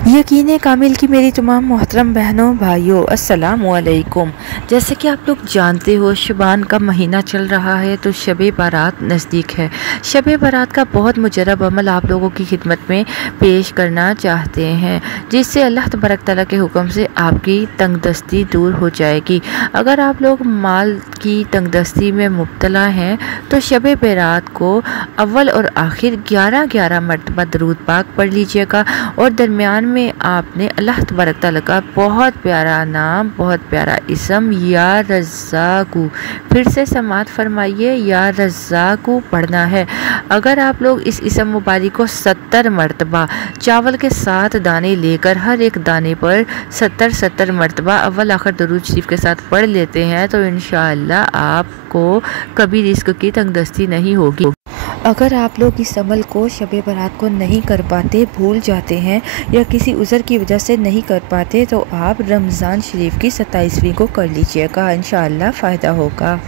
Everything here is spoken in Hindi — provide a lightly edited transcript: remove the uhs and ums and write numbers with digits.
यकीन कामिल की मेरी तमाम मोहतरम बहनों भाइयों अस्सलामु अलैकुम। जैसे कि आप लोग जानते हो शबान का महीना चल रहा है तो शब बारात नज़दीक है। शब बारात का बहुत मुजरब अमल आप लोगों की खिदमत में पेश करना चाहते हैं, जिससे अल्लाह तबारक तआला के हुक्म से आपकी तंगदस्ती दूर हो जाएगी। अगर आप लोग माल की तंगदस्ती में मुब्तला हैं तो शब बारात को अव्वल और आखिर 11-11 मरतबा दरूद पाक पढ़ लीजिएगा और दरमियान में आपने अल्लाह तबारक तआला का बहुत प्यारा नाम, बहुत प्यारा इसम या रज़्ज़ाक़ु, फिर से समात फरमाइए, या रज़्ज़ाक़ु पढ़ना है। अगर आप लोग इस इसम मुबारक को 70 मरतबा चावल के 7 दाने लेकर हर एक दाने पर 70-70 मरतबा अव्वल आखिर दरूद शरीफ के साथ पढ़ लेते हैं तो इंशाअल्लाह आपको कभी रिस्क की तंगदस्ती नहीं होगी। अगर आप लोग इस अमल को शब बारात को नहीं कर पाते, भूल जाते हैं या किसी उज़र की वजह से नहीं कर पाते तो आप रमज़ान शरीफ की 27वीं को कर लीजिएगा, इंशाअल्लाह फ़ायदा होगा।